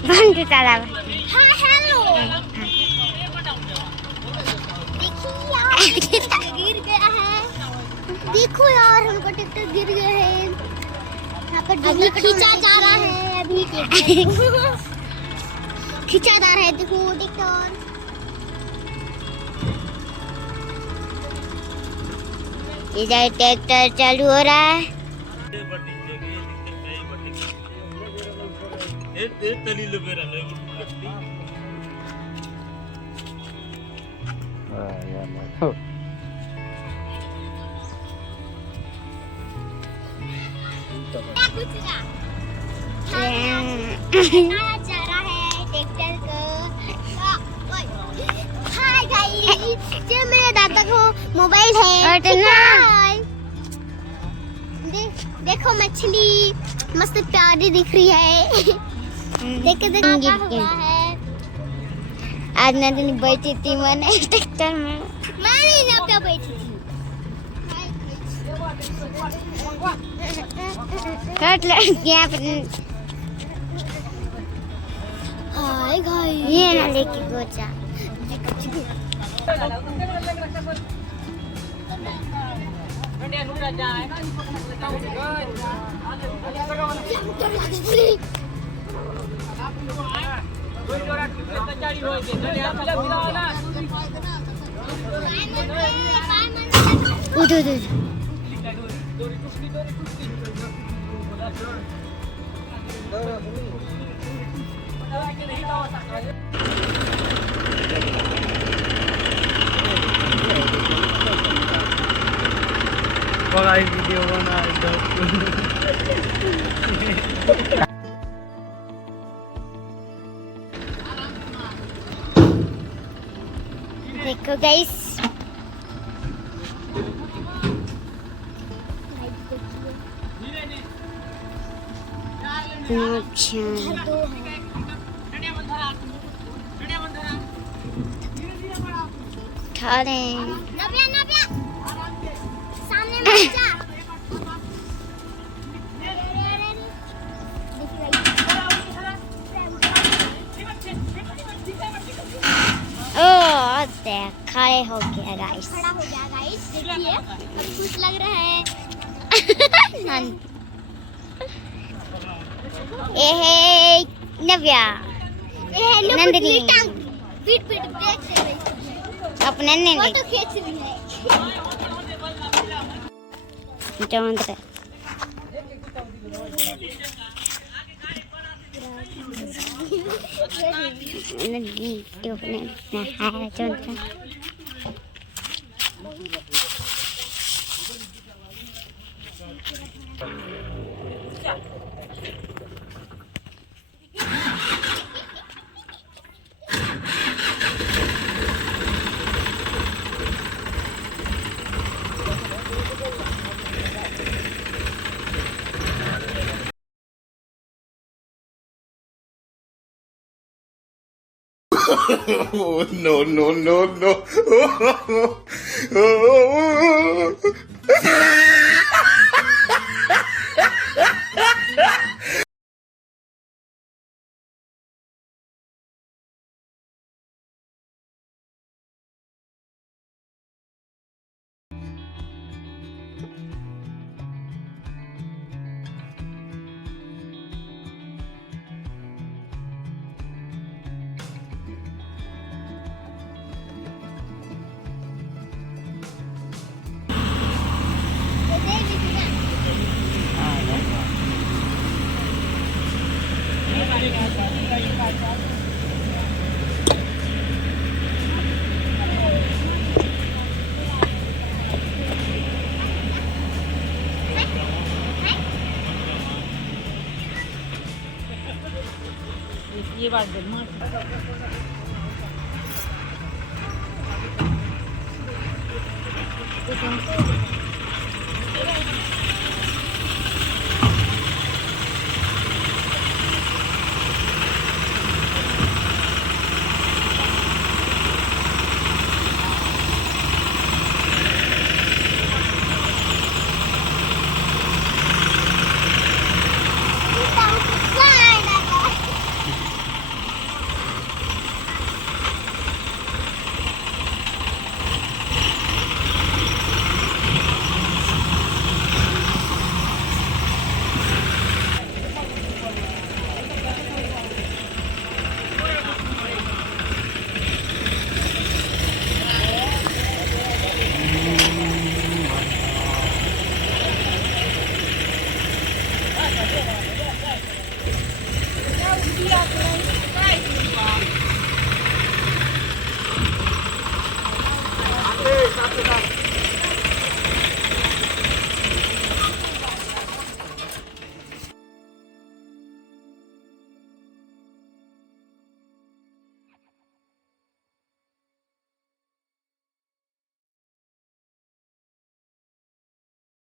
बंद चला। हाँ हेलो। देखिए यार गिर गया है। देखो यार हमको ट्रैक्टर गिर गया है। यहाँ पर अभी खींचा जा रहा है। अभी खींचा जा रहा है। देखो ट्रैक्टर। इधर ट्रैक्टर चालू हो रहा है। जा रहा है ट्रैक्टर को। हाय गाइस, ये मेरे दादा को मोबाइल है। देखो मछली मस्त प्यारी दिख रही है। देख हुआ है। आज नंदिनी बैठी थी मैंने ट्रैक्टर में। मैं नहीं यहाँ पे बैठी थी। कट लड़कियाँ हाय गाइस, ये ना लेके गोचा। उधर वीडियो बना देखो गाइस, उठा रहे हैं। नव्या सामने मत जा। खड़े हो गया गाइस। खड़ा हो गया गाइस। देखिए अब खुश लग रहा है। ये है नव्या, ये है नंदिनी। पीट देख रही है। अपने ने फोटो खींच रही है। John Deere Oh, no, no, no, no. ये बात Hey,